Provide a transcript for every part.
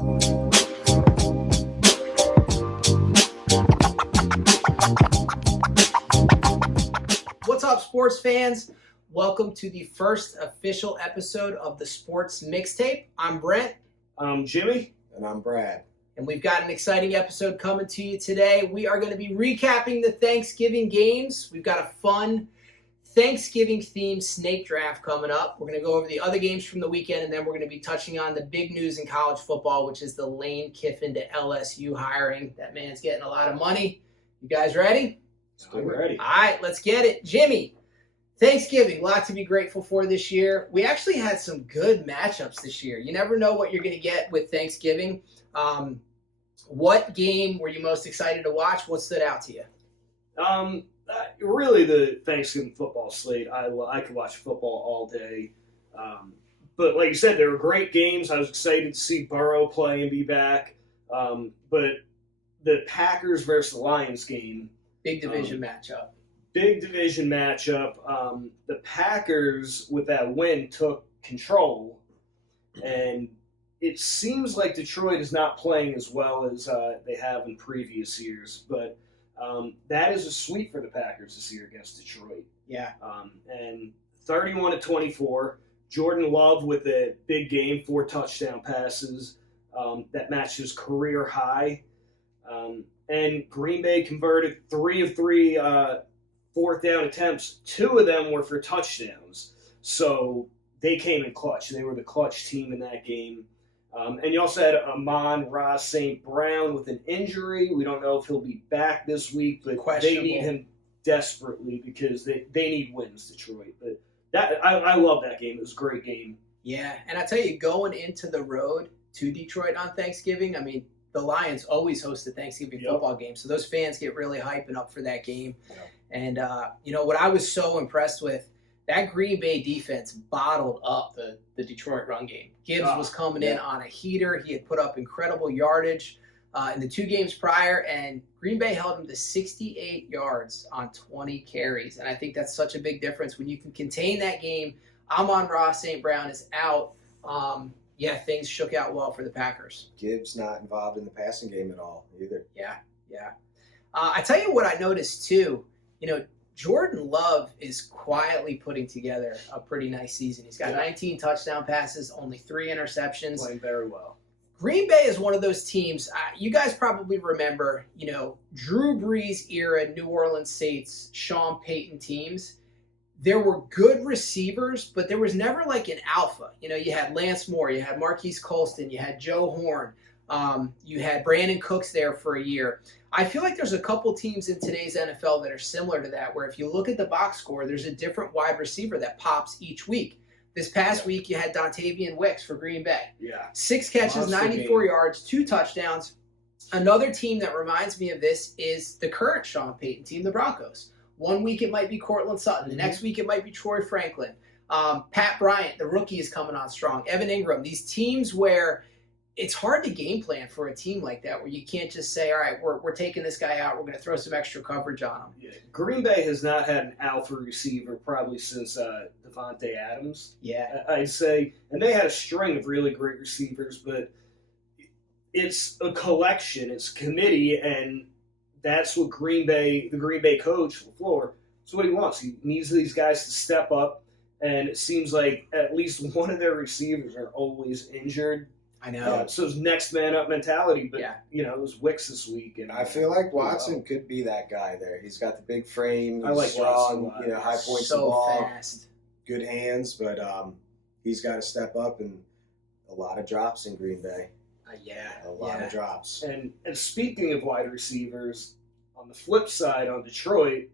What's up, sports fans? Welcome to the first official episode of the Sports Mixtape. I'm Brent. I'm Jimmy. And I'm Brad. And we've got an exciting episode coming to you today. We are going to be recapping the Thanksgiving games. We've got a fun Thanksgiving-themed snake draft coming up. We're going to go over the other games from the weekend, and then we're going to be touching on the big news in college football, which is the Lane Kiffin to LSU hiring. That man's getting a lot of money. You guys ready? I'm ready. All right, let's get it. Jimmy, Thanksgiving, a lot to be grateful for this year. We actually had some good matchups this year. You never know what you're going to get with Thanksgiving. What game were you most excited to watch? What stood out to you? Really, the Thanksgiving football slate. I could watch football all day. But like you said, there were great games. I was excited to see Burrow play and be back. But the Packers versus the Lions game. Big division matchup. Big division matchup. The Packers, with that win, took control. And it seems like Detroit is not playing as well as they have in previous years. But that is a sweep for the Packers this year against Detroit. Yeah. And 31-24. Jordan Love with a big game, 4 touchdown passes. That matched his career high. And Green Bay converted 3 of 3 fourth down attempts. 2 of them were for touchdowns. So they came in clutch. They were the clutch team in that game. And you also had Amon-Ra St. Brown with an injury. We don't know if he'll be back this week, but they need him desperately because they need wins, Detroit. But I love that game. It was a great game. Yeah, and I tell you, going into the road to Detroit on Thanksgiving, I mean, the Lions always host a Thanksgiving football game, so those fans get really hyping up for that game. Yep. And, what I was so impressed with, that Green Bay defense bottled up the Detroit run game. Gibbs was coming in on a heater. He had put up incredible yardage in the 2 games prior, and Green Bay held him to 68 yards on 20 carries. And I think that's such a big difference. When you can contain that game, Amon-Ra St. Brown is out. Things shook out well for the Packers. Gibbs not involved in the passing game at all either. Yeah. I tell you what I noticed too. Jordan Love is quietly putting together a pretty nice season. He's got 19 touchdown passes, only 3 interceptions. Playing very well. Green Bay is one of those teams, you guys probably remember, Drew Brees era New Orleans Saints, Sean Payton teams. There were good receivers, but there was never like an alpha. You had Lance Moore, you had Marquise Colston, you had Joe Horn, you had Brandon Cooks there for a year. I feel like there's a couple teams in today's NFL that are similar to that, where if you look at the box score, there's a different wide receiver that pops each week. This past week, you had Dontavian Wicks for Green Bay. Yeah. 6 catches, 94 yards, 2 touchdowns. Another team that reminds me of this is the current Sean Payton team, the Broncos. One week it might be Cortland Sutton. The next week it might be Troy Franklin. Pat Bryant, the rookie, is coming on strong. Evan Ingram. These teams where it's hard to game plan for a team like that, where you can't just say, all right, we're taking this guy out. We're going to throw some extra coverage on him. Yeah. Green Bay has not had an alpha receiver probably since Devontae Adams. Yeah. I'd say. And they had a string of really great receivers, but it's a collection. It's a committee, and that's what the Green Bay coach, LaFleur, that's what he wants. He needs these guys to step up, and it seems like at least one of their receivers are always injured. I know. So it's next man up mentality, but it was Wicks this week, and I feel like Watson could be that guy there. He's got the big frame. He's I like strong, Watson. high points so the ball, fast, good hands, but he's got to step up, and a lot of drops in Green Bay. A lot of drops. And speaking of wide receivers, on the flip side, on Detroit,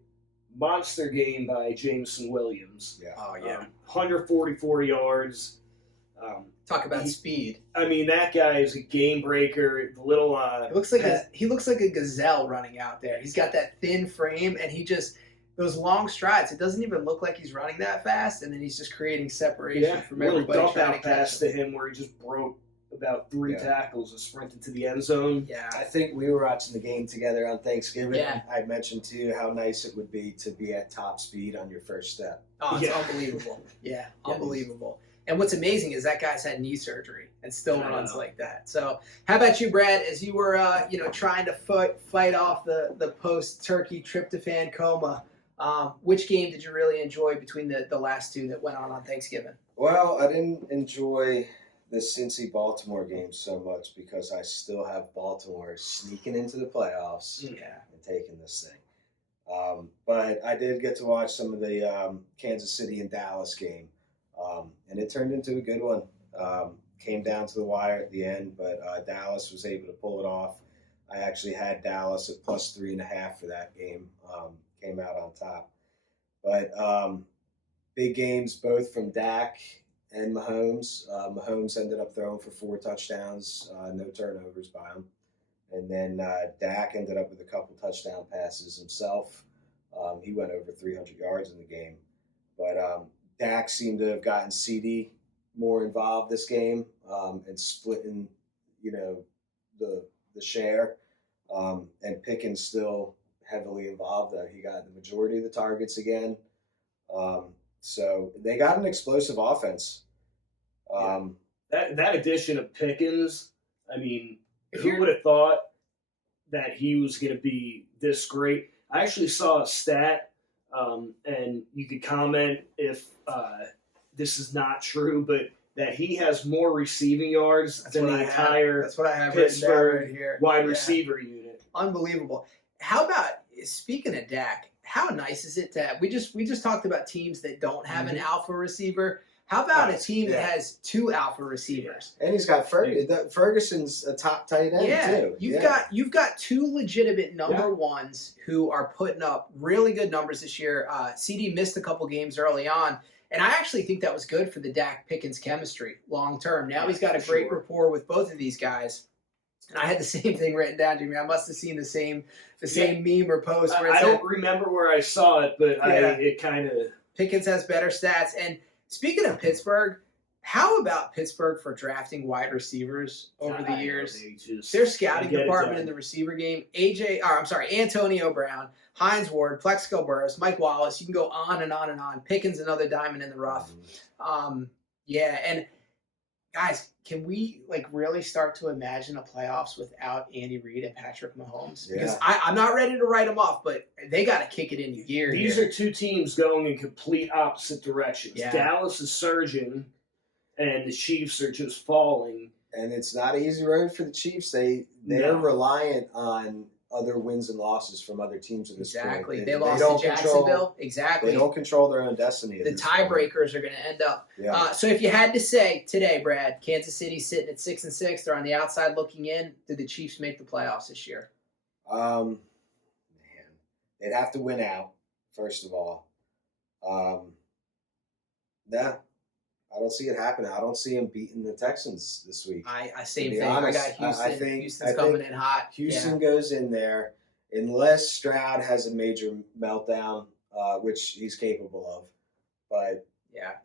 monster game by Jameson Williams. Yeah. 144 yards. Talk about speed. I mean, that guy is a game breaker. The little he looks like a gazelle running out there. He's got that thin frame, and those long strides. It doesn't even look like he's running that fast, and then he's just creating separation from everybody. Dump out pass to him where he just broke about 3 tackles and sprinted to the end zone. Yeah, I think we were watching the game together on Thanksgiving. Yeah. I mentioned to you how nice it would be to be at top speed on your first step. Oh, it's unbelievable. Yeah, unbelievable. And what's amazing is that guy's had knee surgery and still runs like that. So how about you, Brad? As you were, trying to fight off the post-turkey tryptophan coma, which game did you really enjoy between the last two that went on Thanksgiving? Well, I didn't enjoy the Cincy-Baltimore game so much because I still have Baltimore sneaking into the playoffs and taking this thing. But I did get to watch some of the Kansas City and Dallas game, and it turned into a good one. Came down to the wire at the end, but Dallas was able to pull it off. I actually had Dallas at plus 3.5 for that game. Came out on top. But big games both from Dak and Mahomes. Mahomes ended up throwing for 4 touchdowns, no turnovers by him. And then Dak ended up with a couple touchdown passes himself. He went over 300 yards in the game. But Dak seemed to have gotten CD more involved this game and splitting, the share. And Pickens still heavily involved. He got the majority of the targets again. So they got an explosive offense. That addition of Pickens, I mean, who would have thought that he was going to be this great? I actually saw a stat, and you could comment if this is not true, but that he has more receiving yards than the entire Pittsburgh wide receiver unit. Unbelievable. How about, speaking of Dak, how nice is it to have, we just talked about teams that don't have an alpha receiver. How about a team that has 2 alpha receivers? And he's got Ferguson's a top tight end too. You've got 2 legitimate number ones who are putting up really good numbers this year. CD missed a couple games early on, and I actually think that was good for the Dak Pickens chemistry long term. Now he's got a great rapport with both of these guys. And I had the same thing written down, Jimmy. I must have seen the same meme or post. Where I don't remember where I saw it, but it kind of... Pickens has better stats. And speaking of Pittsburgh, how about Pittsburgh for drafting wide receivers over the years? Their scouting department in the receiver game, Antonio Brown, Hines Ward, Plexico Burress, Mike Wallace, you can go on and on and on. Pickens, another diamond in the rough. And guys, can we really start to imagine a playoffs without Andy Reid and Patrick Mahomes? Because I'm not ready to write them off, but they got to kick it into gear. These are 2 teams going in complete opposite directions. Yeah. Dallas is surging, and the Chiefs are just falling. And it's not an easy road for the Chiefs. They're reliant on other wins and losses from other teams at this point. Exactly. They lost to Jacksonville. Exactly. They don't control their own destiny. The tiebreakers are going to end up. Yeah. So if you had to say today, Brad, Kansas City sitting at 6-6, they're on the outside looking in. Did the Chiefs make the playoffs this year? Man, they'd have to win out, first of all. I don't see it happening. I don't see them beating the Texans this week. Same thing. Honest, I got Houston. Houston's coming in hot. Houston goes in there unless Stroud has a major meltdown, which he's capable of. But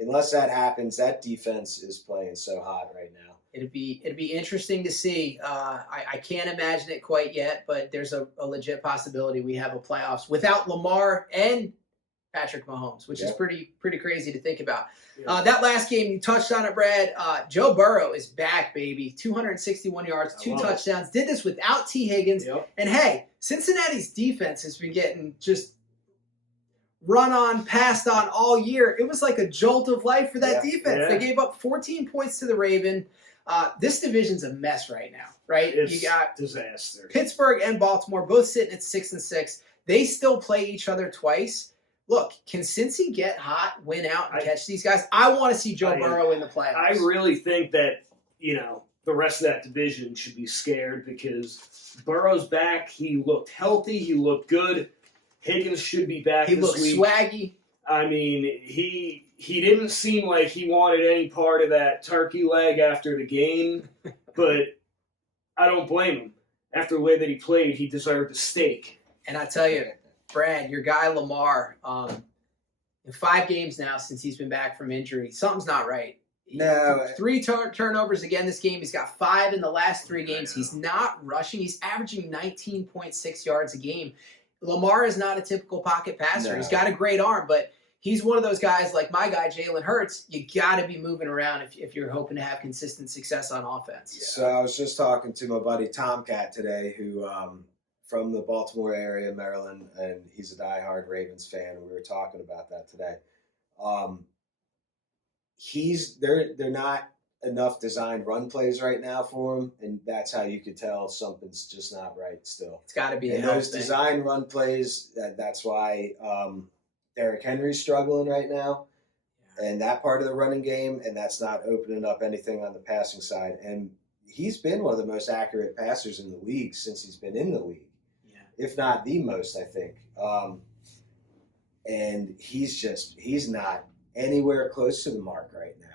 unless that happens, that defense is playing so hot right now. It'd be interesting to see. I can't imagine it quite yet, but there's a legit possibility we have a playoffs without Lamar and Patrick Mahomes, which is pretty crazy to think about. Yeah. That last game, you touched on it, Brad. Joe Burrow is back, baby. 261 yards, 2 touchdowns. Did this without T. Higgins. Yep. And, hey, Cincinnati's defense has been getting just run on, passed on all year. It was like a jolt of life for that defense. They gave up 14 points to the Ravens. This division's a mess right now, right? It's you got disaster. Pittsburgh and Baltimore both sitting at 6-6. They still play each other twice. Look, can Cincy get hot, win out, and catch these guys? I want to see Joe Burrow in the playoffs. I really think that, the rest of that division should be scared because Burrow's back. He looked healthy. He looked good. Higgins should be back this week. He looked swaggy. I mean, he didn't seem like he wanted any part of that turkey leg after the game, but I don't blame him. After the way that he played, he deserved a steak. And I tell you, Brad, your guy Lamar, in 5 games now since he's been back from injury, something's not right. No. 3 turnovers again this game. He's got 5 in the last 3 games. He's not rushing. He's averaging 19.6 yards a game. Lamar is not a typical pocket passer. No. He's got a great arm, but he's one of those guys like my guy, Jalen Hurts. You got to be moving around if you're hoping to have consistent success on offense. Yeah. So I was just talking to my buddy Tomcat today, who from the Baltimore area, Maryland, and he's a diehard Ravens fan. And we were talking about that today. They're not enough designed run plays right now for him, and that's how you could tell something's just not right still. It's got to be those design run plays. That's why Derrick Henry's struggling right now, and that part of the running game, and that's not opening up anything on the passing side. And he's been one of the most accurate passers in the league since he's been in the league, if not the most, I think. And he's not anywhere close to the mark right now.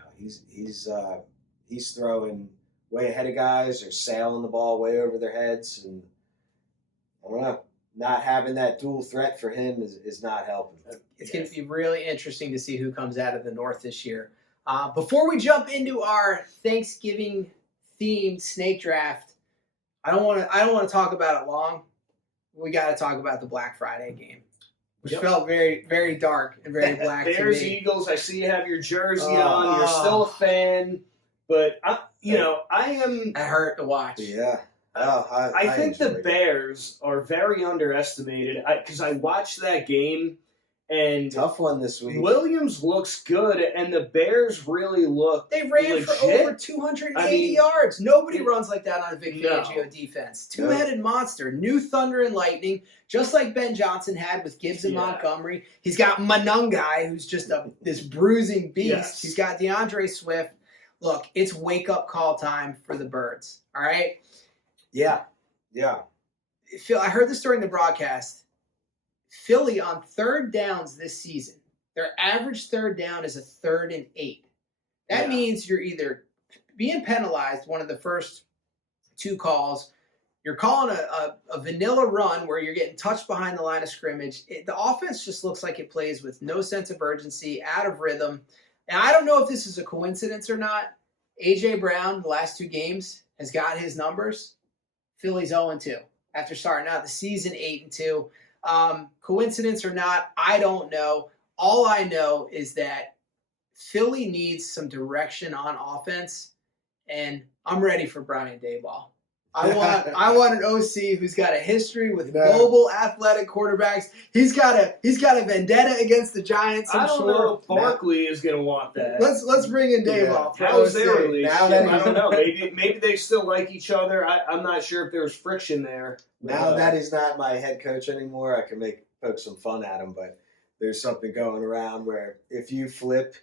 He's throwing way ahead of guys or sailing the ball way over their heads, and I don't know. Not having that dual threat for him is not helping. It's going to be really interesting to see who comes out of the North this year. Before we jump into our Thanksgiving themed snake draft, I don't want to talk about it long. We got to talk about the Black Friday game, which felt very, very dark and very black to me. Bears, Eagles, I see you have your jersey on. You're still a fan, but I am. It hurt to watch. Yeah. I think the Bears are very underestimated because I watched that game, and tough one this week. Williams looks good, and the Bears really look. They ran for over 280 yards. Nobody runs like that on a Vic Fangio defense. Two-headed monster, new thunder and lightning, just like Ben Johnson had with Gibbs and Montgomery. He's got Manungai, who's just this bruising beast. Yes. He's got DeAndre Swift. Look, it's wake-up call time for the Birds. All right. Yeah. Phil, I heard this during the broadcast. Philly on third downs this season, their average third down is a 3rd and 8. That means you're either being penalized one of the first 2 calls, you're calling a vanilla run where you're getting touched behind the line of scrimmage. The offense just looks like it plays with no sense of urgency, out of rhythm. And I don't know if this is a coincidence or not. A.J. Brown, the last 2 games, has got his numbers. Philly's 0-2 after starting out the season 8-2. Coincidence or not, I don't know. All I know is that Philly needs some direction on offense, and I'm ready for Brian Daboll. I want an OC who's got a history with mobile, athletic quarterbacks. He's got a vendetta against the Giants. I don't know if Barkley is going to want that. Let's bring in Daboll. How's their relationship? I don't know. Maybe they still like each other. I'm not sure if there's friction there. Now that he's not my head coach anymore, I can poke some fun at him. But there's something going around where if you flip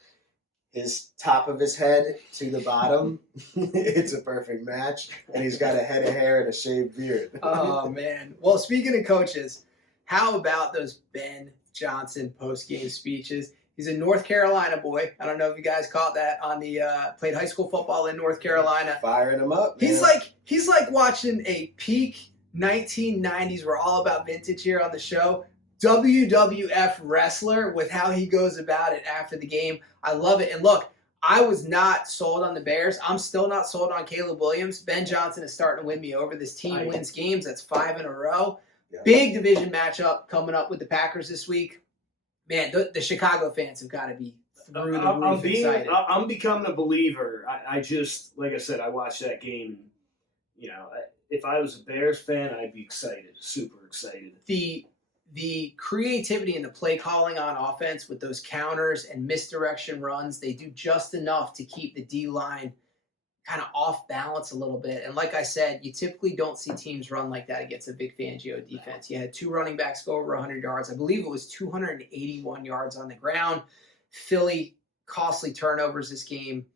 his top of his head to the bottom, it's a perfect match. And he's got a head of hair and a shaved beard. Oh, man. Well, speaking of coaches, how about those Ben Johnson post-game speeches? He's a North Carolina boy. I don't know if you guys caught that on the played high school football in North Carolina. Firing him up, man. He's like watching a peak 1990s. We're all about vintage here on the show. WWF wrestler with how he goes about it after the game. I love it. And look, I was not sold on the Bears. I'm still not sold on Caleb Williams. Ben Johnson is starting to win me over. This team wins games. That's 5 in a row. Yeah. Big division matchup coming up with the Packers this week. Man, the Chicago fans have got to be through the roof excited. I'm becoming a believer. I just, like I said, I watched that game. You know, if I was a Bears fan, I'd be excited, super excited. The creativity and the play calling on offense with those counters and misdirection runs, they do just enough to keep the D-line kind of off balance a little bit. And like I said, you typically don't see teams run like that against a Vic Fangio defense. You had 2 running backs go over 100 yards. I believe it was 281 yards on the ground. Philly, costly turnovers this game.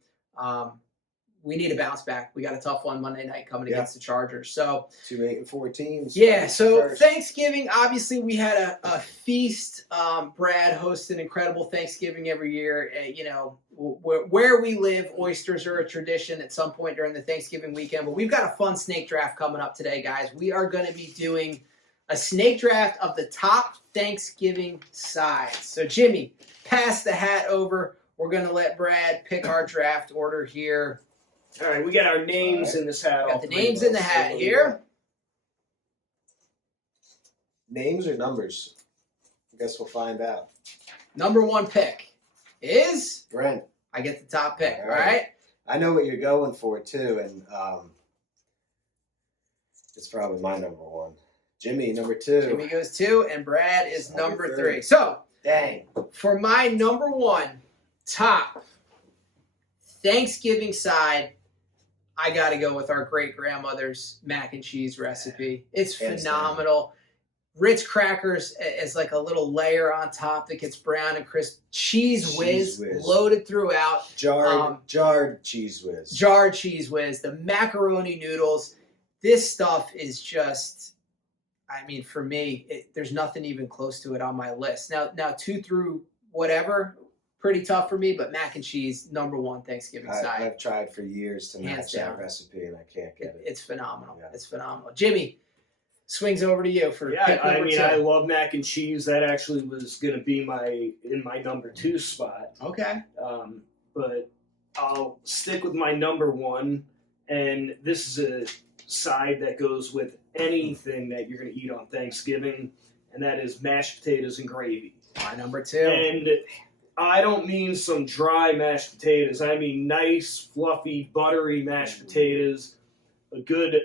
We need a bounce back. We got a tough one Monday night coming against the Chargers. So 2 8-4 teams. Yeah. So Thanksgiving, obviously, we had a feast. Brad hosts an incredible Thanksgiving every year. You know, where we live, oysters are a tradition at some point during the Thanksgiving weekend. But we've got a fun snake draft coming up today, guys. We are going to be doing a snake draft of the top Thanksgiving sides. So Jimmy, pass the hat over. We're going to let Brad pick our draft order here. All right, we got our names in this hat. Got the names in the hat here. Names or numbers? I guess we'll find out. number one pick is Brent. I get the top pick. All All right. I know what you're going for too, and it's probably my number one. Jimmy, number 2. Jimmy goes 2, and Brad is number 3. 3. So, dang. For my number one top Thanksgiving side, I got to go with our great-grandmother's mac and cheese recipe. It's phenomenal. Ritz crackers as like a little layer on top that gets brown and crisp. Cheese whiz loaded throughout. Jarred cheese whiz. Jarred cheese whiz. The macaroni noodles. This stuff is just, I mean, for me, there's nothing even close to it on my list. Now 2 through whatever, pretty tough for me, but mac and cheese, number one Thanksgiving side. I've tried for years to Hands match down. that recipe, and I can't get it. It's phenomenal. Yeah. It's phenomenal. Jimmy, swings over to you for pick I number mean, 2. I love mac and cheese. That actually was going to be in my number 2 spot. Okay. But I'll stick with my number 1, and this is a side that goes with anything that you're going to eat on Thanksgiving, and that is mashed potatoes and gravy. My number 2. And I don't mean some dry mashed potatoes. I mean nice, fluffy, buttery mashed potatoes, a good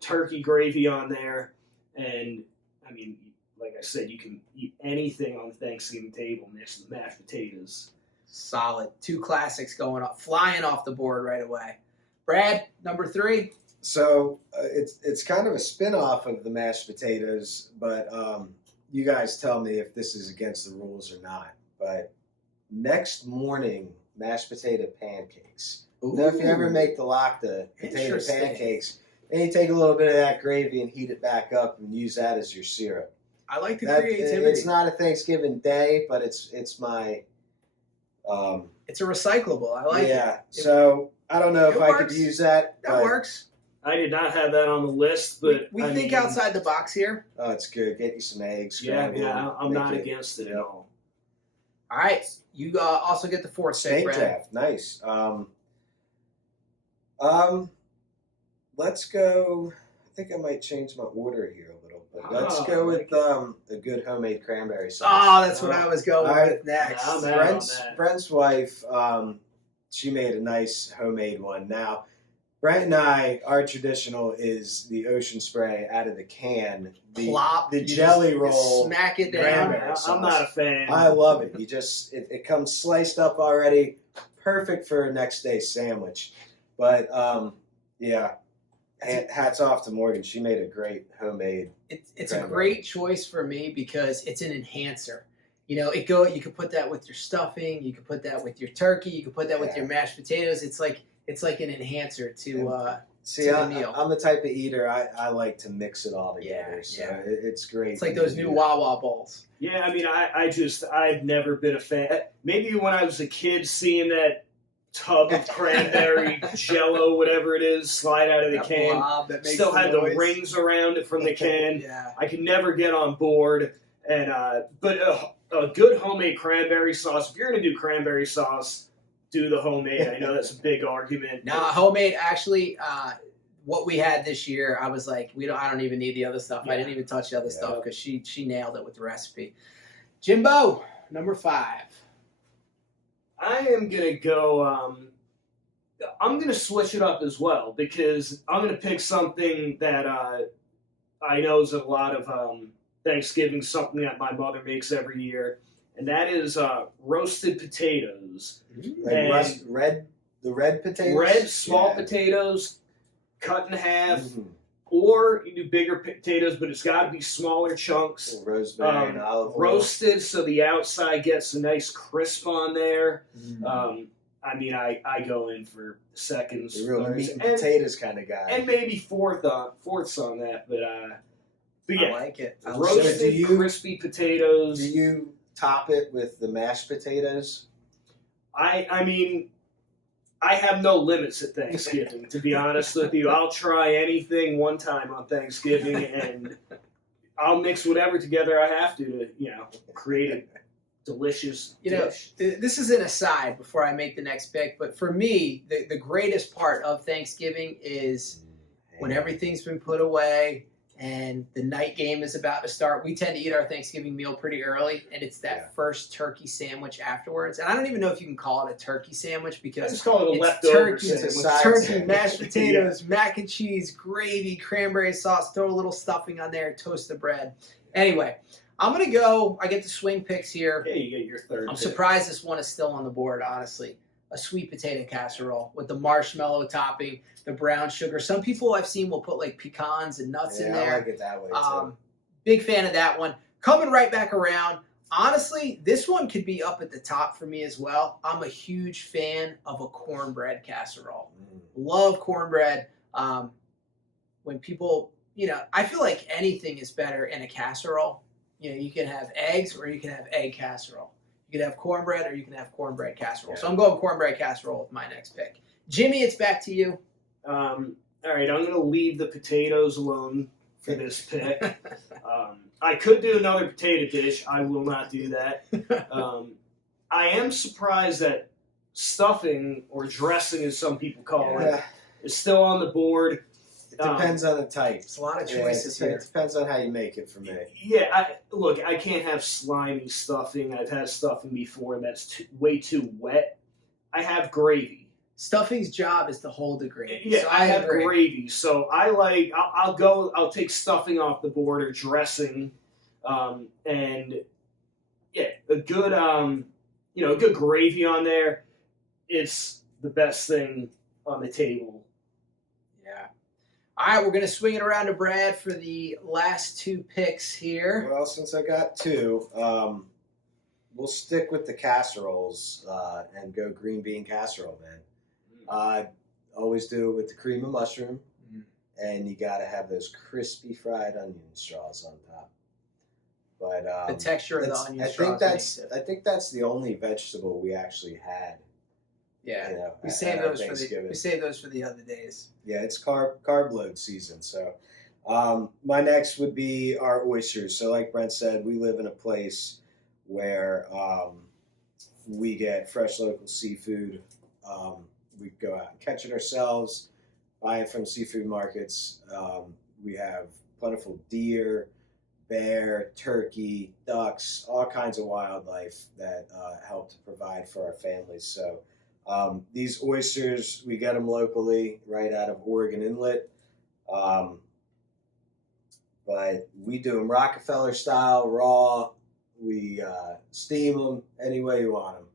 turkey gravy on there, and I mean, like I said, you can eat anything on the Thanksgiving table next to the mashed potatoes. Solid. 2 classics flying off the board right away. Brad, number 3. So it's kind of a spin-off of the mashed potatoes, but you guys tell me if this is against the rules or not. But next morning, mashed potato pancakes. Now, if you ever make the potato pancakes, then you take a little bit of that gravy and heat it back up and use that as your syrup. I like the creativity. It's not a Thanksgiving day, but it's my. It's a recyclable. I like it. Yeah. So I don't know if I could use that. That works. I did not have that on the list, but we think outside the box here. Oh, it's good. Get you some eggs. Yeah, I'm not against it at all. All right, you also get the 4th pick, Brad. Draft, nice. Let's go. I think I might change my order here a little bit. Let's go with a good homemade cranberry sauce. Oh, that's what I was going with next. Brent's wife, she made a nice homemade one. Now, Brent and I, our traditional is the ocean spray out of the can. The jelly roll. Smack it down. I'm not a fan. I love it. It comes sliced up already. Perfect for a next day sandwich. But, yeah. Hats off to Morgan. She made a great homemade. It's a great choice for me because it's an enhancer. You know, you could put that with your stuffing. You could put that with your turkey. You could put that with your mashed potatoes. It's like an enhancer to the meal. I'm the type of eater. I like to mix it all together. It's great. It's like those new Wawa bowls. Yeah, I mean, I've never been a fan. Maybe when I was a kid, seeing that tub of cranberry jello, whatever it is, slide out of the can. Still had the rings around it from the can. Yeah. I could never get on board. And but a good homemade cranberry sauce. If you're gonna do cranberry sauce, do the homemade. I know that's a big argument. No, homemade actually. What we had this year, I was like, I don't even need the other stuff. I didn't even touch the other stuff because she nailed it with the recipe. Jimbo, number 5. I am gonna go. I'm gonna switch it up as well because I'm gonna pick something that I know is a lot of Thanksgiving, something that my mother makes every year, and that is roasted potatoes. Like the red potatoes. Red small potatoes, cut in half. Or you do bigger potatoes, but it's got to be smaller chunks. Rosemary and olive oil. Roasted so the outside gets a nice crisp on there. I mean, I go in for seconds. The real meat and potatoes kind of guy. And maybe fourths on that. But yeah. I like it. Roasted, crispy potatoes. Do you top it with the mashed potatoes? I mean, I have no limits at Thanksgiving, to be honest with you. I'll try anything one time on Thanksgiving, and I'll mix whatever together I have to create a delicious dish. This is an aside before I make the next pick, but for me, the greatest part of Thanksgiving is when everything's been put away and the night game is about to start. We tend to eat our Thanksgiving meal pretty early, and it's that first turkey sandwich afterwards. And I don't even know if you can call it a turkey sandwich because I just call it a it's leftover turkey, sandwich. turkey, mashed potatoes, mac and cheese, gravy, cranberry sauce, throw a little stuffing on there, toast the bread. Anyway, I'm going to go. I get the swing picks here. Yeah, you get your third. I'm surprised this one is still on the board, honestly. A sweet potato casserole with the marshmallow topping, the brown sugar. Some people I've seen will put like pecans and nuts in there. I like it that way too. Big fan of that one. Coming right back around. Honestly, this one could be up at the top for me as well. I'm a huge fan of a cornbread casserole. Love cornbread. When people, I feel like anything is better in a casserole. You can have eggs or you can have egg casserole. You can have cornbread or you can have cornbread casserole. So I'm going cornbread casserole with my next pick. Jimmy, it's back to you. All right, I'm going to leave the potatoes alone for this pick. I could do another potato dish. I will not do that. I am surprised that stuffing, or dressing as some people call it, is still on the board. It depends on the type. It's a lot of choices here. It depends on how you make it for me. Yeah, I can't have slimy stuffing. I've had stuffing before that's way too wet. I have gravy. Stuffing's job is to hold the gravy. Yeah, so I have agree. gravy. So I'll take stuffing off the board, or dressing, and yeah, a good good gravy on there. It's the best thing on the table. Yeah. All right, we're going to swing it around to Brad for the last two picks here. Well, since I got two, we'll stick with the casseroles and go green bean casserole, man. I always do it with the cream and mushroom, and you got to have those crispy fried onion straws on top. But the texture of the onion straws. I think that's the only vegetable we actually had. Yeah, we save those for the other days. Yeah, it's carb load season. So my next would be our oysters. So like Brent said, we live in a place where we get fresh local seafood. We go out and catch it ourselves, buy it from seafood markets. We have plentiful deer, bear, turkey, ducks, all kinds of wildlife that help to provide for our families. So these oysters, we get them locally right out of Oregon Inlet. But we do them Rockefeller style, raw. We steam them any way you want them.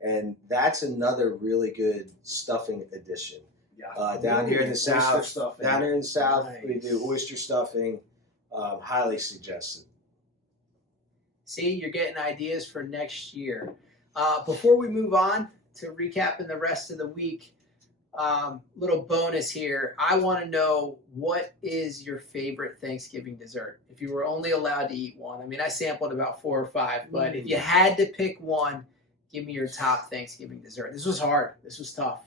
And that's another really good stuffing addition. Yeah. Down here in the South, Nice. We do oyster stuffing. Highly suggested. See, you're getting ideas for next year. Before we move on to recapping the rest of the week, little bonus here. I want to know, what is your favorite Thanksgiving dessert? If you were only allowed to eat one. I mean, I sampled about 4 or 5, but if you had to pick one, give me your top Thanksgiving dessert. This was hard. This was tough.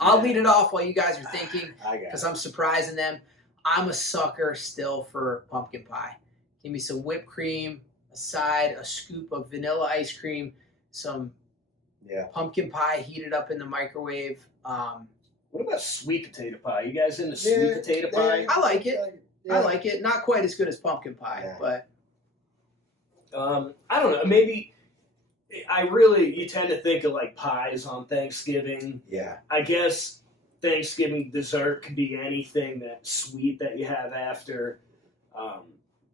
I'll lead it off while you guys are thinking, because I'm surprising them. I'm a sucker still for pumpkin pie. Give me some whipped cream, a side, a scoop of vanilla ice cream, some pumpkin pie heated up in the microwave. What about sweet potato pie? You guys into sweet potato pie? I like it. I like it. Not quite as good as pumpkin pie, but I don't know. Maybe you tend to think of like pies on Thanksgiving. Yeah. I guess Thanksgiving dessert could be anything that's sweet that you have after.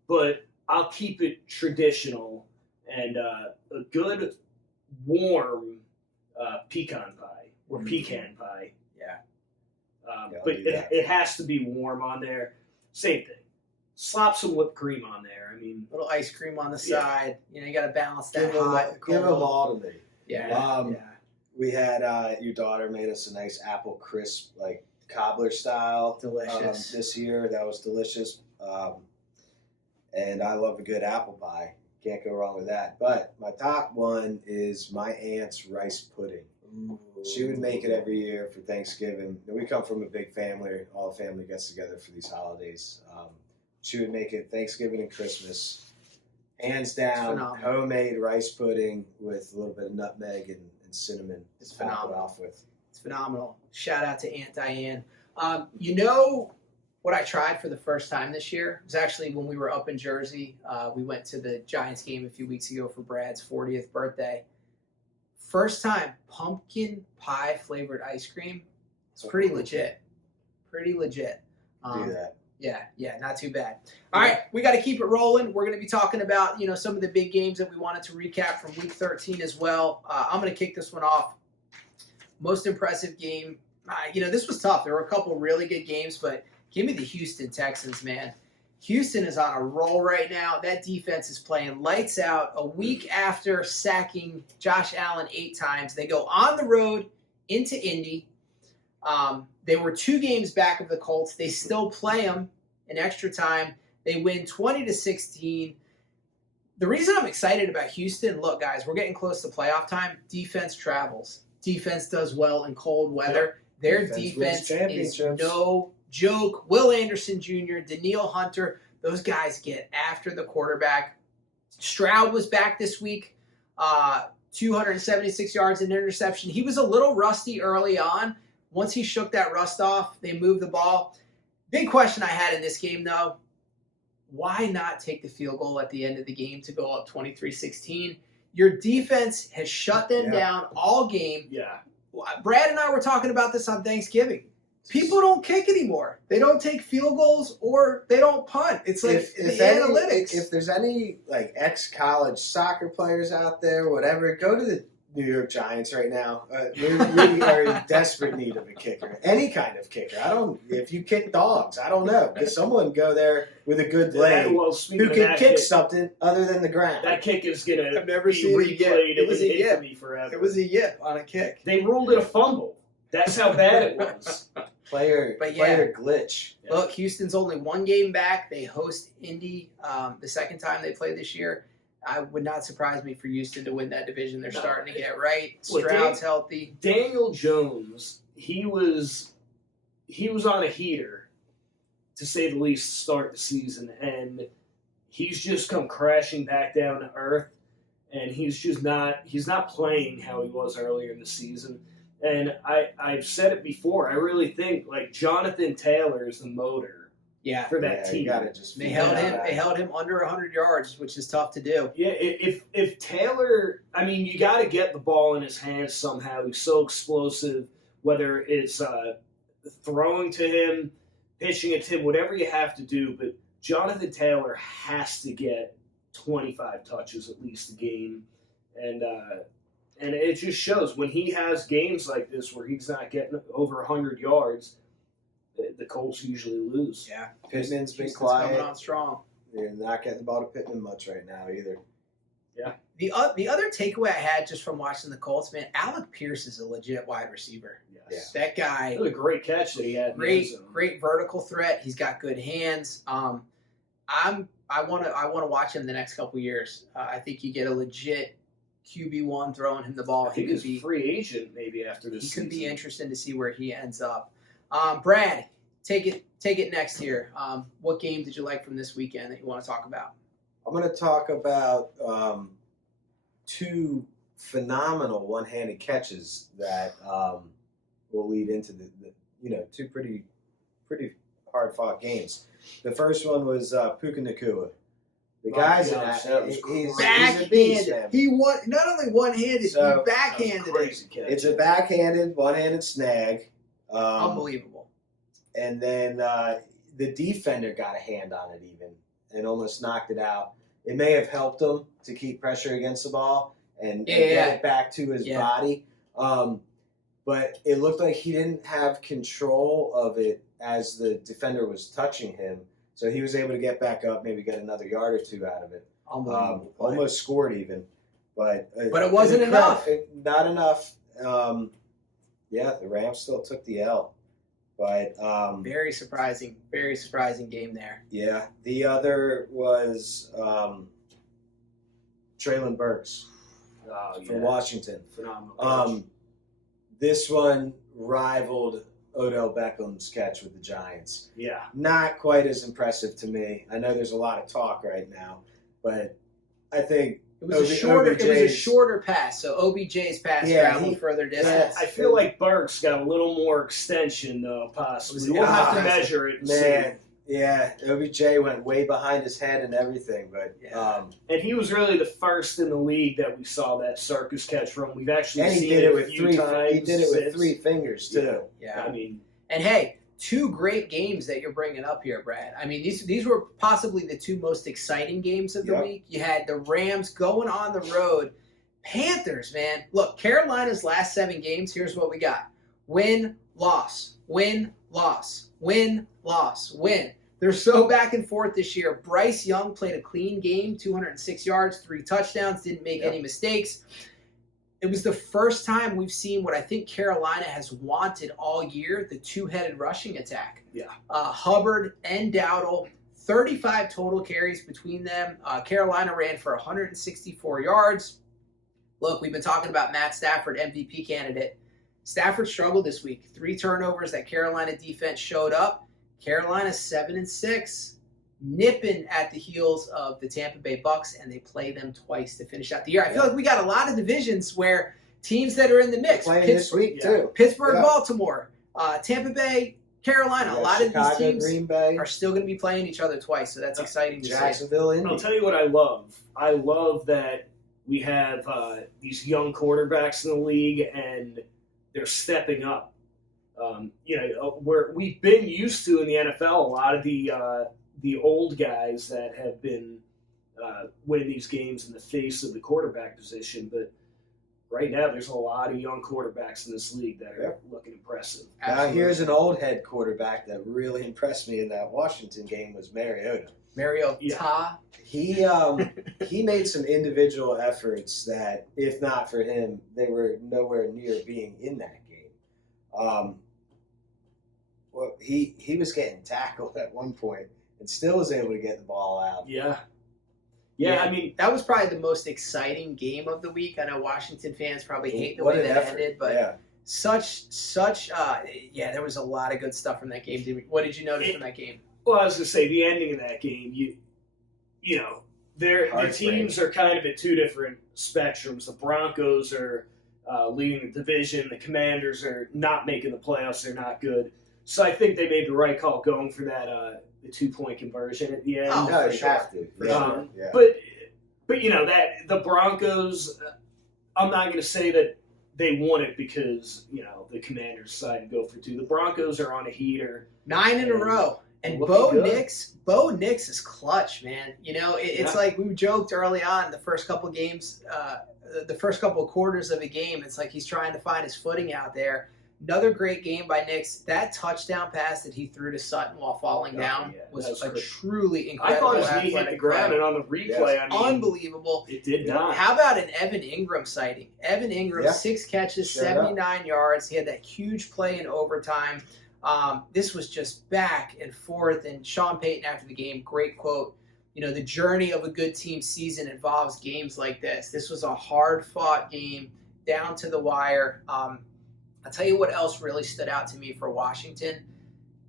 But I'll keep it traditional, and a good warm pecan pie or pecan pie. Yeah. But it has to be warm on there. Same thing. Slap some whipped cream on there. I mean, little ice cream on the side. You got to balance that. Give them all to me. Yeah. We had your daughter made us a nice apple crisp, like cobbler style. Delicious. This year. That was delicious. And I love a good apple pie. Can't go wrong with that. But my top one is my aunt's rice pudding. Ooh. She would make it every year for Thanksgiving. We come from a big family. All the family gets together for these holidays. She would make it Thanksgiving and Christmas. Hands down, homemade rice pudding with a little bit of nutmeg and cinnamon. It's phenomenal. It off with. It's phenomenal. Shout out to Aunt Diane. What what I tried for the first time this year was actually when we were up in Jersey. We went to the Giants game a few weeks ago for Brad's 40th birthday. First time pumpkin pie flavored ice cream. It's pretty legit. Pretty legit. Do that. Yeah, not too bad. All right, we got to keep it rolling. We're going to be talking about, some of the big games that we wanted to recap from Week 13 as well. I'm going to kick this one off. Most impressive game. This was tough. There were a couple really good games, but give me the Houston Texans, man. Houston is on a roll right now. That defense is playing lights out. A week after sacking Josh Allen 8 times, they go on the road into Indy. They were 2 games back of the Colts. They still play them in extra time. They win 20-16. The reason I'm excited about Houston, look, guys, we're getting close to playoff time. Defense travels. Defense does well in cold weather. Their defense is no joke. Will Anderson Jr., Daniil Hunter, those guys get after the quarterback. Stroud was back this week. 276 yards and interception. He was a little rusty early on. Once he shook that rust off, they moved the ball. Big question I had in this game, though, why not take the field goal at the end of the game to go up 23-16? Your defense has shut them down all game. Yeah. Brad and I were talking about this on Thanksgiving. People don't kick anymore. They don't take field goals or they don't punt. It's like analytics. If there's any ex-college soccer players out there, whatever, go to the New York Giants right now. We are in desperate need of a kicker. Any kind of kicker. If you kick dogs, I don't know. Because someone go there with a good blade who can kick something other than the ground. That kick is going to be replayed in infamy forever. It was a yip on a kick. They ruled it a fumble. That's how bad it was. Player glitch. Yeah. Look, Houston's only 1 game back. They host Indy the second time they play this year. I would not surprise me for Houston to win that division. They're starting to get right. Stroud's healthy. Daniel Jones, he was on a heater, to say the least, to start the season, and he's just come crashing back down to earth, and he's not playing how he was earlier in the season. And I've said it before. I really think Jonathan Taylor is the motor. For that team. They held him under 100 yards, which is tough to do. Yeah, if Taylor, you got to get the ball in his hands somehow. He's so explosive, whether it's throwing to him, pitching it to him, whatever you have to do. But Jonathan Taylor has to get 25 touches at least a game. And it just shows when he has games like this where he's not getting over 100 yards, the Colts usually lose. Yeah. Pittman's been quiet. Coming on strong. They're not getting the ball to Pittman much right now either. Yeah. The other takeaway I had just from watching the Colts, man, Alec Pierce is a legit wide receiver. Yes. That guy. That was a great catch that he had. Great vertical threat. He's got good hands. I want to watch him the next couple years. I think you get a legit QB1 throwing him the ball. He could be free agent maybe after this season. He could be interesting to see where he ends up. Brad, take it next here. What game did you like from this weekend that you want to talk about? I'm going to talk about 2 phenomenal one-handed catches that will lead into the 2 pretty hard-fought games. The first one was Puka Nacua. The guy's he's backhanded. He not only one-handed, he backhanded it. It's a backhanded one-handed snag. Unbelievable. And then the defender got a hand on it even and almost knocked it out. It may have helped him to keep pressure against the ball and get it back to his body. But it looked like he didn't have control of it as the defender was touching him. So he was able to get back up, maybe get another yard or 2 out of it. Unbelievable. Almost scored even. But it wasn't enough. Not enough. The Rams still took the L. But very surprising game there. Yeah. The other was Traylon Burks from Washington. Phenomenal. This one rivaled Odell Beckham's catch with the Giants. Yeah. Not quite as impressive to me. I know there's a lot of talk right now, but I think It was a shorter pass, so OBJ's pass traveled further distance. I feel like Burks got a little more extension, though, possibly. We'll have to measure it and see. Yeah, OBJ went way behind his head and everything, but and he was really the first in the league that we saw that circus catch from. We've actually seen it a few times. He did it with 3 fingers too. Yeah. I mean, and hey, 2 great games that you're bringing up here, Brad. I mean, these were possibly the 2 most exciting games of the week. You had the Rams going on the road. Panthers, man. Look, Carolina's last 7 games, here's what we got. Win, loss, win, loss, win, loss, win. They're so back and forth this year. Bryce Young played a clean game, 206 yards, 3 touchdowns, didn't make any mistakes. It was the first time we've seen what I think Carolina has wanted all year, the 2-headed rushing attack. Yeah. Hubbard and Dowdle, 35 total carries between them. Carolina ran for 164 yards. Look, we've been talking about Matt Stafford, MVP candidate. Stafford struggled this week. 3 turnovers. That Carolina defense showed up. Carolina 7-6, nipping at the heels of the Tampa Bay Bucks, and they play them twice to finish out the year. I feel like we got a lot of divisions where teams that are in the mix. Playing this week too. Pittsburgh, Baltimore, Tampa Bay, Carolina. A lot Chicago, of these teams Green Bay are still going to be playing each other twice, so that's exciting to Jacksonville, see. Indy. I'll tell you what I love. I love that we have these young quarterbacks in the league, and they're stepping up. We've been used to in the NFL a lot of the old guys that have been winning these games in the face of the quarterback position, but right now there's a lot of young quarterbacks in this league that are looking impressive. Now here's an old head quarterback that really impressed me in that Washington game was Mariota. He made some individual efforts that, if not for him, they were nowhere near being in that game. Well, he was getting tackled at one point and still was able to get the ball out. Yeah, I mean, that was probably the most exciting game of the week. I know Washington fans probably hate the way that ended, but there was a lot of good stuff from that game. What did you notice from that game? Well, I was going to say, the ending of that game, the teams are kind of at 2 different spectrums. The Broncos are leading the division. The Commanders are not making the playoffs. They're not good. So I think they made the right call going for that the 2-point conversion at the end. Oh, no, you have to. Yeah. But that the Broncos, I'm not going to say that they won it because the Commanders decided to go for 2. The Broncos are on a heater, 9 in a row. And Bo Nix is clutch, man. It's like we joked early on the first couple games, the first couple of quarters of a game. It's like he's trying to find his footing out there. Another great game by Nix. That touchdown pass that he threw to Sutton while falling down was a truly incredible. I thought his knee hit the ground, and on the replay, unbelievable. It did not. How about an Evan Ingram sighting? Evan Ingram, 6 catches, 79 yards. He had that huge play in overtime. This was just back and forth. And Sean Payton after the game, great quote. The journey of a good team season involves games like this. This was a hard-fought game, down to the wire. I'll tell you what else really stood out to me for Washington.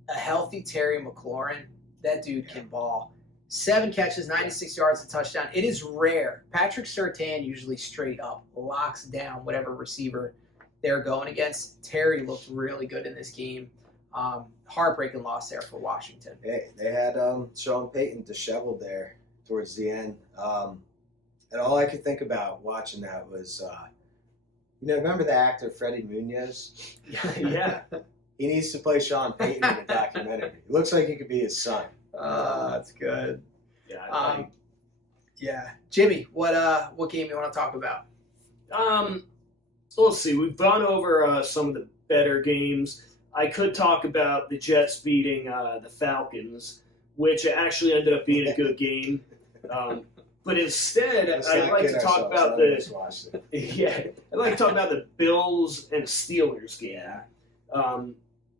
A healthy Terry McLaurin. That dude can ball. 7 catches, 96 yards, a touchdown. It is rare. Patrick Surtain usually straight up locks down whatever receiver they're going against. Terry looked really good in this game. Heartbreaking loss there for Washington. They had Sean Payton disheveled there towards the end. And all I could think about watching that was... remember the actor Freddie Muniz? Yeah. He needs to play Sean Payton in a documentary. It looks like he could be his son. That's good. Yeah. Jimmy, what game you want to talk about? So let's see. We've gone over some of the better games. I could talk about the Jets beating the Falcons, which actually ended up being a good game. But instead, I'd like to talk about I'd like to talk about the Bills and Steelers game.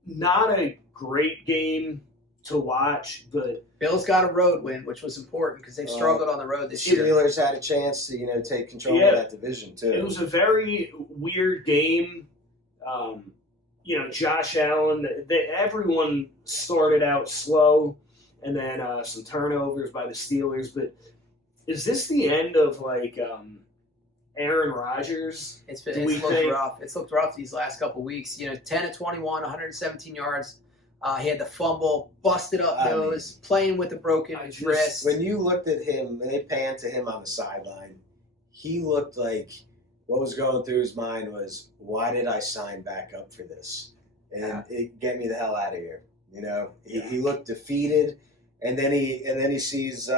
Not a great game to watch, but Bills got a road win, which was important because they've struggled on the road this year. Steelers had a chance to take control of that division too. It was a very weird game. Josh Allen. Everyone started out slow, and then some turnovers by the Steelers, but is this the end of Aaron Rodgers? It's looked rough. It's looked rough these last couple weeks. 10 of 21, 117 yards. He had the fumble, busted up nose, playing with a broken wrist. When you looked at him, when they panned to him on the sideline, he looked like what was going through his mind was, why did I sign back up for this? And get me the hell out of here. He looked defeated, and then he sees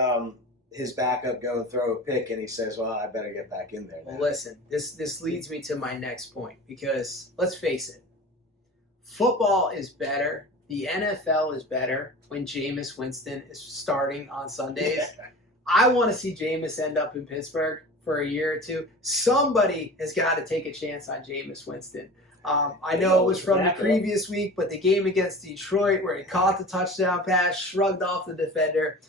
his backup go and throw a pick, and he says, well, I better get back in there now. Well, listen, this leads me to my next point, because let's face it, football is better. The NFL is better when Jameis Winston is starting on Sundays. I want to see Jameis end up in Pittsburgh for a year or two. Somebody has got to take a chance on Jameis Winston. I know it was from the previous week, but the game against Detroit where he caught the touchdown pass, shrugged off the defender.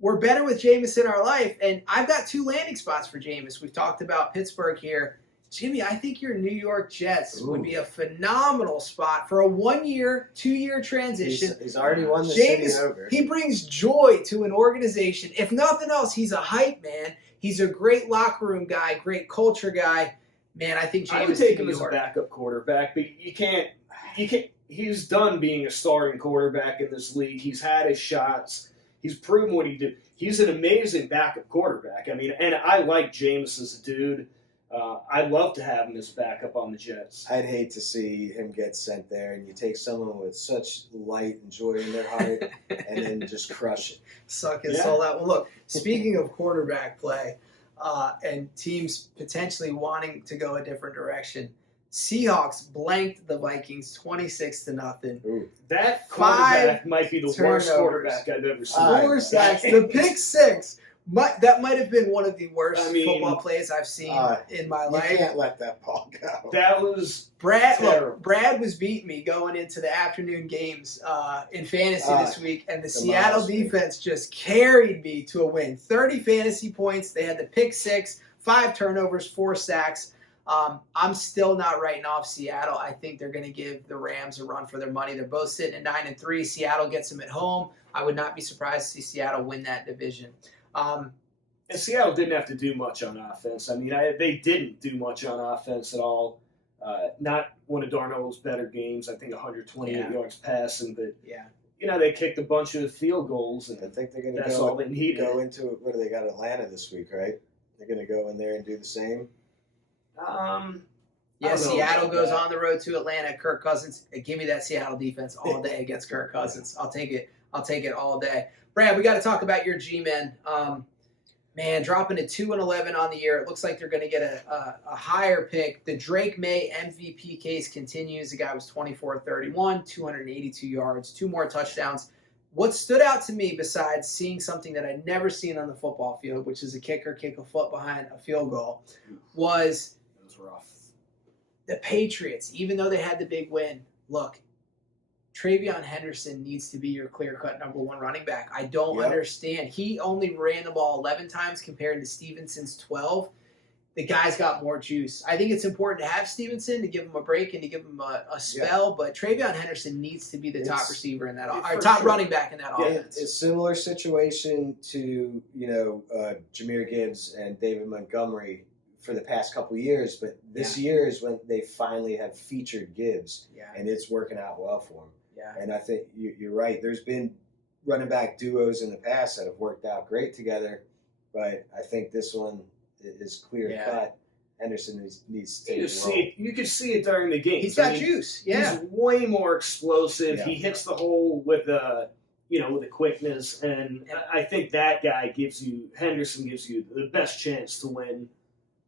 We're better with Jameis in our life, and I've got 2 landing spots for Jameis. We've talked about Pittsburgh here. Jimmy, I think your New York Jets would be a phenomenal spot for a 1-year, 2-year transition. He's already won the city over. He brings joy to an organization. If nothing else, he's a hype man. He's a great locker room guy, great culture guy. Man, I think Jameis I would take him as a backup quarterback, but you can't. He's done being a starting quarterback in this league. He's had his shots. He's proven what he did. He's an amazing backup quarterback. I mean, and I like Jameis as a dude. I'd love to have him as backup on the Jets. I'd hate to see him get sent there, and you take someone with such light and joy in their heart and then just crush it. Suck his soul out. Well, look, speaking of quarterback play and teams potentially wanting to go a different direction, Seahawks blanked the Vikings 26-0. Ooh. That quarterback might be the worst quarterback I've ever seen. 4 sacks. The pick six. That might have been one of the worst football plays I've seen in my life. You can't let that ball go. That was Brad. Look, Brad was beating me going into the afternoon games in fantasy this week, and the Seattle defense just carried me to a win. 30 fantasy points. They had the pick six, 5 turnovers, 4 sacks. I'm still not writing off Seattle. I think they're going to give the Rams a run for their money. They're both sitting at 9-3. Seattle gets them at home. I would not be surprised to see Seattle win that division. And Seattle didn't have to do much on offense. I mean, they didn't do much on offense at all. Not one of Darnold's better games. I think 128 yards passing, but they kicked a bunch of field goals, and I think they're going to that's all they needed. Go into what do they got Atlanta this week, right? They're going to go in there and do the same. Seattle goes on the road to Atlanta. Kirk Cousins, give me that Seattle defense all day against Kirk Cousins. I'll take it all day. Brad, we got to talk about your G-men. Man, dropping to 2-11 on the year. It looks like they're going to get a higher pick. The Drake May MVP case continues. The guy was 24-31, 282 yards, 2 more touchdowns. What stood out to me, besides seeing something that I'd never seen on the football field, which is a kicker kick a foot behind a field goal, was rough. The Patriots, even though they had the big win, look, Travion Henderson needs to be your clear-cut number 1 running back. I don't understand. He only ran the ball 11 times compared to Stevenson's 12. The guy's got more juice. I think it's important to have Stevenson to give him a break and to give him a spell, but Travion Henderson needs to be the top receiver in that, or top running back in that offense. It's a similar situation to Jahmyr Gibbs and David Montgomery for the past couple years, but this year is when they finally have featured Gibbs, and it's working out well for him. And I think you're right. There's been running back duos in the past that have worked out great together, but I think this one is clear cut. Henderson needs to take the role. You could see it during the game. He's got juice. Yeah, he's way more explosive. He hits the hole with the quickness, and I think that guy Henderson gives you the best chance to win.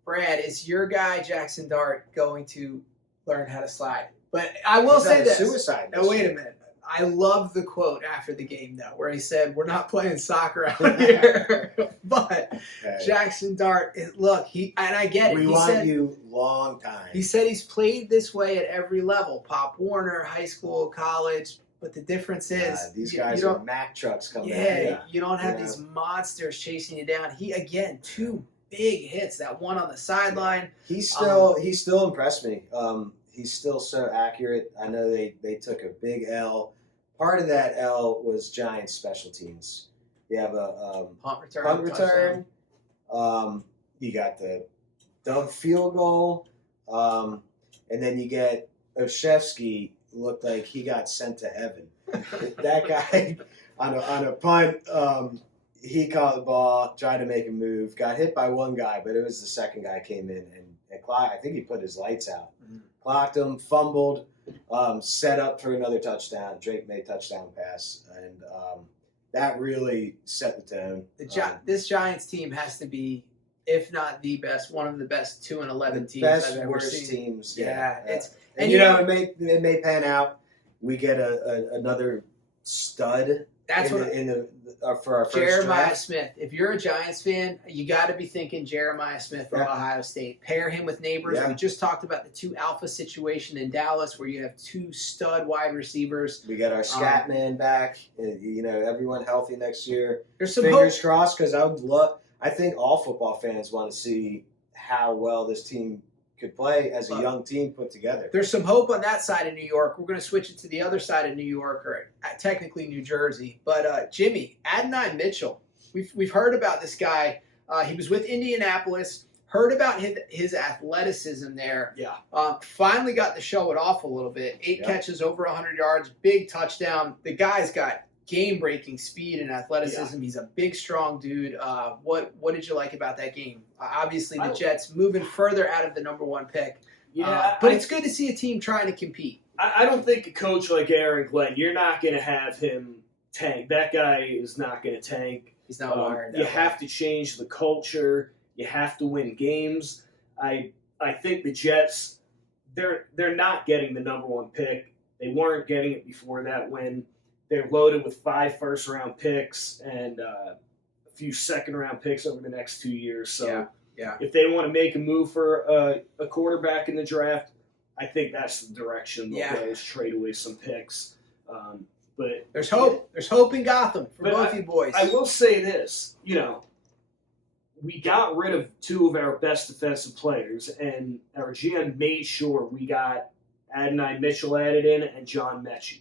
Brad, is your guy Jackson Dart going to learn how to slide? But I will say this. Suicide. Now, wait a minute. I love the quote after the game, though, where he said, "We're not playing soccer out here." But Jackson Dart, and I get it. We want you long time. He said he's played this way at every level: Pop Warner, high school, college. But the difference is these guys are Mack trucks coming. You don't have these monsters chasing you down. He again 2 big hits. That one on the sideline. He still impressed me. He's still so accurate. I know they took a big L. Part of that L was Giants special teams. You have a punt return, You got the Doug field goal. And then you get Oshevsky looked like he got sent to heaven. That guy on a punt, he caught the ball, tried to make a move, got hit by one guy, but it was the second guy came in and I think he put his lights out. Clocked him, fumbled, set up for another touchdown. Drake made touchdown pass, and that really set the tone. This Giants team has to be, if not the best, one of the best 2-11 teams I've ever worst seen. Teams. Yeah. And you know, it may pan out. We get another stud. That's for our first Jeremiah draft. Smith. If you're a Giants fan, you got to be thinking Jeremiah Smith from Ohio State. Pair him with Neighbors. Yeah. We just talked about the 2 alpha situation in Dallas, where you have 2 stud wide receivers. We got our scat man back. You know, everyone healthy next year. There's some fingers crossed, because I think all football fans want to see how well this team could play as a young team put together. There's some hope on that side of New York. We're going to switch it to the other side of New York, or technically New Jersey. But Jimmy, Adonai Mitchell, we've heard about this guy. He was with Indianapolis. Heard about his athleticism there. Yeah. Finally got to show it off a little bit. 8 catches, over 100 yards, big touchdown. The guy's got game-breaking speed and athleticism. Yeah. He's a big, strong dude. What did you like about that game? Obviously, the Jets moving further out of the number 1 pick. Yeah, but it's good to see a team trying to compete. I don't think a coach like Aaron Glenn, you're not going to have him tank. That guy is not going to tank. He's not wired. You have to change the culture. You have to win games. I think the Jets, they're not getting the number 1 pick. They weren't getting it before that when they're loaded with 5 first-round picks and a few second-round picks over the next 2 years. So if they want to make a move for a quarterback in the draft, I think that's the direction they'll go, is trade away some picks. But there's hope. There's hope in Gotham for both you boys. I will say this, we got rid of 2 of our best defensive players, and our GM made sure we got Adonai Mitchell added in and John Mechie.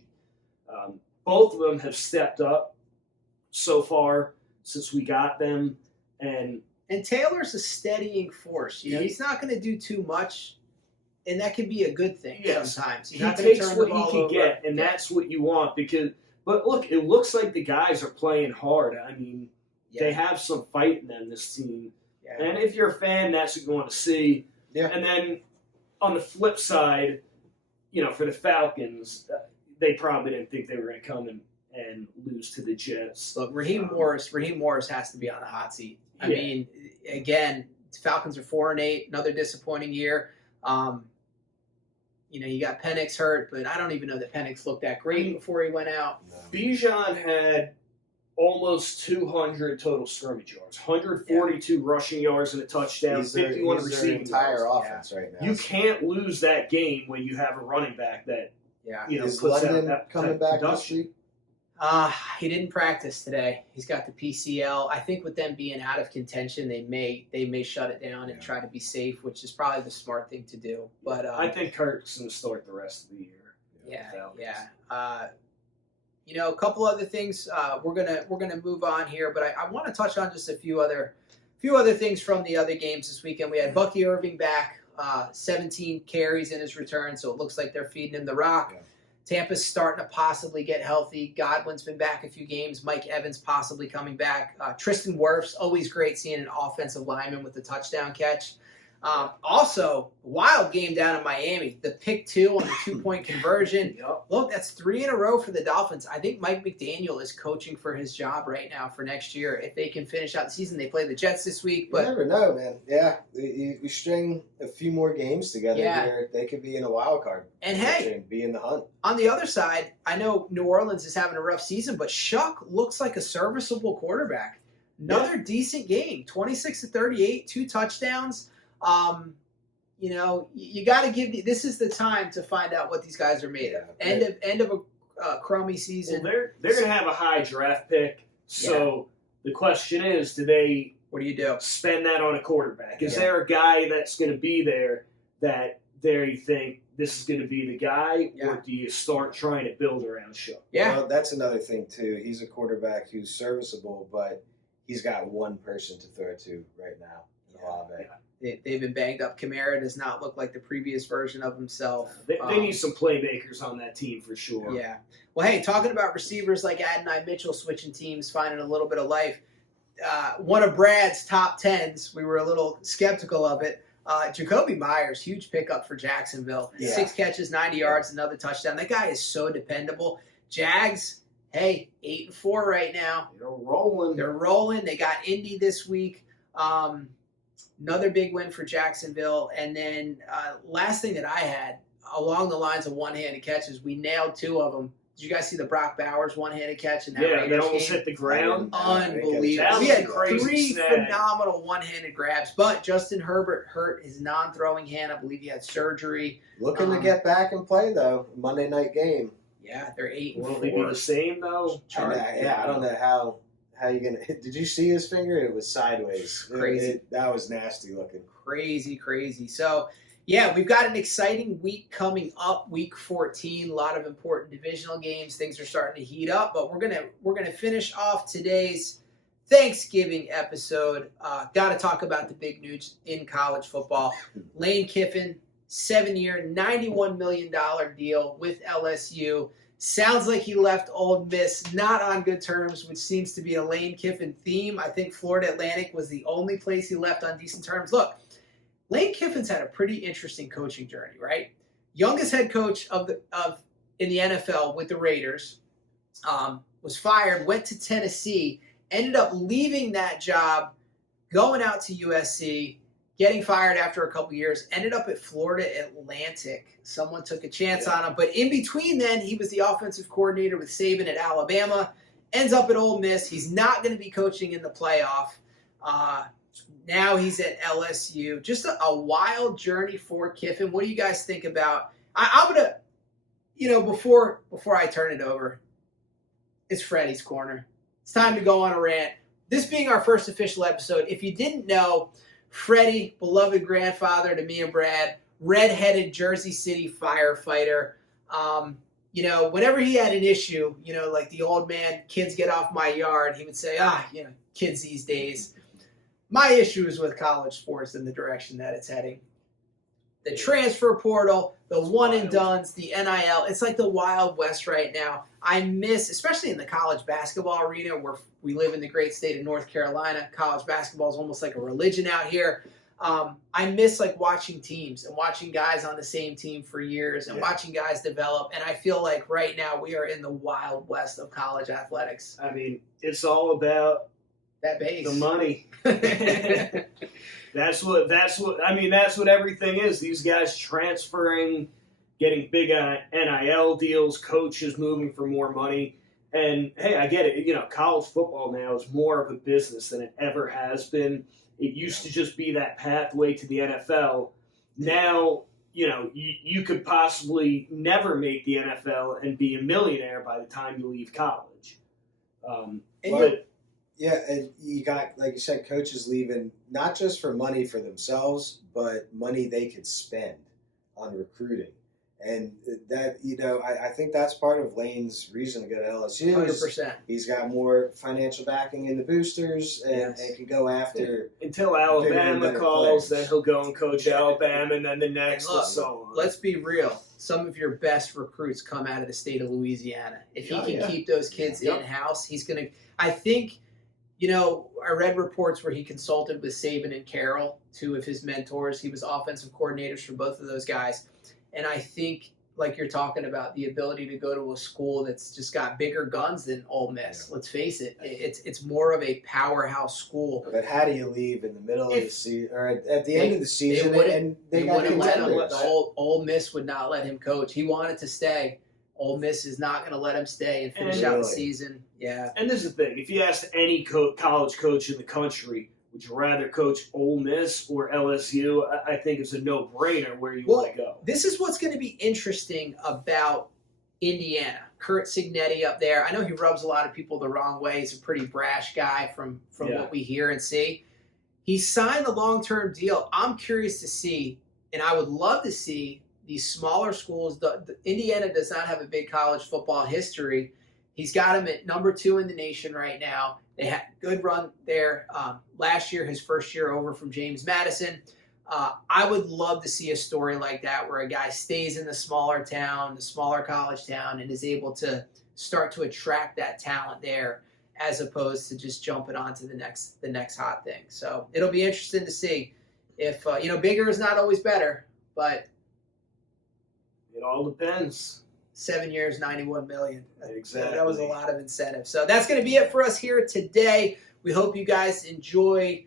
Both of them have stepped up so far since we got them, and Taylor's a steadying force. He's not going to do too much, and that can be a good thing sometimes. He takes what he can get, and that's what you want. But look, it looks like the guys are playing hard. I mean, they have some fight in them, this team. Yeah. And if you're a fan, that's what you want to see. Yeah. And then on the flip side, for the Falcons, they probably didn't think they were going to come and lose to the Jets. Look, Raheem Morris has to be on the hot seat. I mean, again, Falcons are 4-8, another disappointing year. You got Penix hurt, but I don't even know that Penix looked that great before he went out. No. Bijan had almost 200 total scrimmage yards, 142 rushing yards and a touchdown, 51 receiving entire offense right now. You can't lose that game when you have a running back that is puts London out that coming back production. this week? He didn't practice today. He's got the PCL. I think with them being out of contention, they may shut it down and try to be safe, which is probably the smart thing to do. But I think Kirk's going to start the rest of the year. A couple other things. We're gonna move on here, but I want to touch on just a few other things from the other games this weekend. We had Bucky Irving back, 17 carries in his return, so it looks like they're feeding him the rock. Yeah. Tampa's starting to possibly get healthy. Godwin's been back a few games. Mike Evans possibly coming back. Tristan Wirfs, always great seeing an offensive lineman with a touchdown catch. Also, wild game down in Miami. The pick 2 on the 2-point conversion. Look, that's 3 in a row for the Dolphins. I think Mike McDaniel is coaching for his job right now for next year. If they can finish out the season, they play the Jets this week. But you never know, man. Yeah, you string a few more games together here, they could be in a wild card. And hey, be in the hunt. On the other side, I know New Orleans is having a rough season, but Shuck looks like a serviceable quarterback. Another decent game, 26-38, 2 touchdowns. You got to give this is the time to find out what these guys are made of. End of a crummy season. Well, they're going to have a high draft pick. So the question is, what do you do? Spend that on a quarterback? Is there a guy that's going to be there that you think this is going to be the guy, or do you start trying to build around Shuck? Yeah, well, that's another thing too. He's a quarterback who's serviceable, but he's got one person to throw to right now in Olave. They've been banged up. Kamara does not look like the previous version of himself. They need some playmakers on that team for sure. Yeah. Well, hey, talking about receivers like Adonai Mitchell switching teams, finding a little bit of life. One of Brad's top 10s, we were a little skeptical of it. Jacoby Myers, huge pickup for Jacksonville. Yeah. 6 catches, 90 yards, another touchdown. That guy is so dependable. Jags, hey, 8-4 right now. They're rolling. They got Indy this week. Another big win for Jacksonville. And then last thing that I had, along the lines of one-handed catches, we nailed 2 of them. Did you guys see the Brock Bowers one-handed catch in that Raiders that almost game? hit the ground. Unbelievable. We had 3 phenomenal one-handed grabs, but Justin Herbert hurt his non-throwing hand. I believe he had surgery. Looking to get back and play, though. Monday night game. Yeah, they're 8-4. Will they be the same, though? I don't know how you going to – did you see his finger? It was sideways. Crazy. That was nasty looking. Crazy. So, yeah, we've got an exciting week coming up, week 14. A lot of important divisional games. Things are starting to heat up, but we're gonna finish off today's Thanksgiving episode. Got to talk about the big news in college football. Lane Kiffin, 7-year, $91 million deal with LSU. Sounds like he left Ole Miss not on good terms, which seems to be a Lane Kiffin theme. I think Florida Atlantic was the only place he left on decent terms. Look, Lane Kiffin's had a pretty interesting coaching journey, right? Youngest head coach in the NFL with the Raiders, was fired, went to Tennessee, ended up leaving that job, going out to USC, getting fired after a couple years, ended up at Florida Atlantic. Someone took a chance on him, but in between then, he was the offensive coordinator with Saban at Alabama, ends up at Ole Miss. He's not going to be coaching in the playoff. Now he's at LSU. Just a wild journey for Kiffin. What do you guys think about? I'm going to, before I turn it over, it's Freddie's Corner. It's time to go on a rant. This being our first official episode, if you didn't know, Freddie, beloved grandfather to me and Brad, red-headed Jersey City firefighter. Whenever he had an issue, like the old man, kids get off my yard, he would say, kids these days. My issue is with college sports and the direction that it's heading. The transfer portal, the one-and-dones, the NIL, it's like the Wild West right now. I miss, especially in the college basketball arena where we live in the great state of North Carolina, college basketball is almost like a religion out here. I miss watching teams and watching guys on the same team for years and watching guys develop. And I feel like right now we are in the Wild West of college athletics. I mean, it's all about that base. The money. That's what everything is. These guys transferring, getting big NIL deals, coaches moving for more money. And hey, I get it. College football now is more of a business than it ever has been. It used to just be that pathway to the NFL. Now, you could possibly never make the NFL and be a millionaire by the time you leave college. Yeah, and you got, like you said, coaches leaving not just for money for themselves, but money they could spend on recruiting. And that, I think that's part of Lane's reason to go to LSU. 100%. He's got more financial backing in the boosters and can go after. Until Alabama calls, then he'll go and coach Alabama, and then the next and so on. Let's be real. Some of your best recruits come out of the state of Louisiana. If he can keep those kids in-house, he's going to – I think – I read reports where he consulted with Saban and Carroll, 2 of his mentors. He was offensive coordinators for both of those guys. And I think, like you're talking about, the ability to go to a school that's just got bigger guns than Ole Miss. Let's face it. It's more of a powerhouse school. But how do you leave in the middle of the season or at the end of the season? They wouldn't let him. Ole Miss would not let him coach. He wanted to stay. Ole Miss is not going to let him stay and finish out the season. Yeah. And this is the thing. If you asked any college coach in the country, would you rather coach Ole Miss or LSU? I think it's a no-brainer where you want to go. This is what's going to be interesting about Indiana. Kurt Cignetti up there. I know he rubs a lot of people the wrong way. He's a pretty brash guy from what we hear and see. He signed a long-term deal. I'm curious to see, and I would love to see, these smaller schools. Indiana does not have a big college football history. He's got him at number 2 in the nation right now. They had a good run there last year, his first year over from James Madison. I would love to see a story like that where a guy stays in the smaller town, the smaller college town, and is able to start to attract that talent there, as opposed to just jumping onto the next hot thing. So it'll be interesting to see if bigger is not always better, but it all depends. 7 years, $91 million. Exactly. That was a lot of incentive. So that's going to be it for us here today. We hope you guys enjoyed.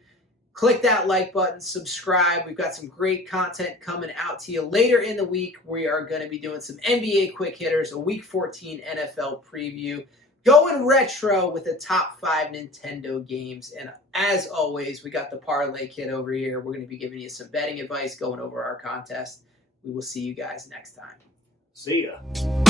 Click that like button, subscribe. We've got some great content coming out to you later in the week. We are going to be doing some NBA quick hitters, a Week 14 NFL preview, going retro with the top 5 Nintendo games. And as always, we got the Parlay Kid over here. We're going to be giving you some betting advice, going over our contest. We will see you guys next time. See ya.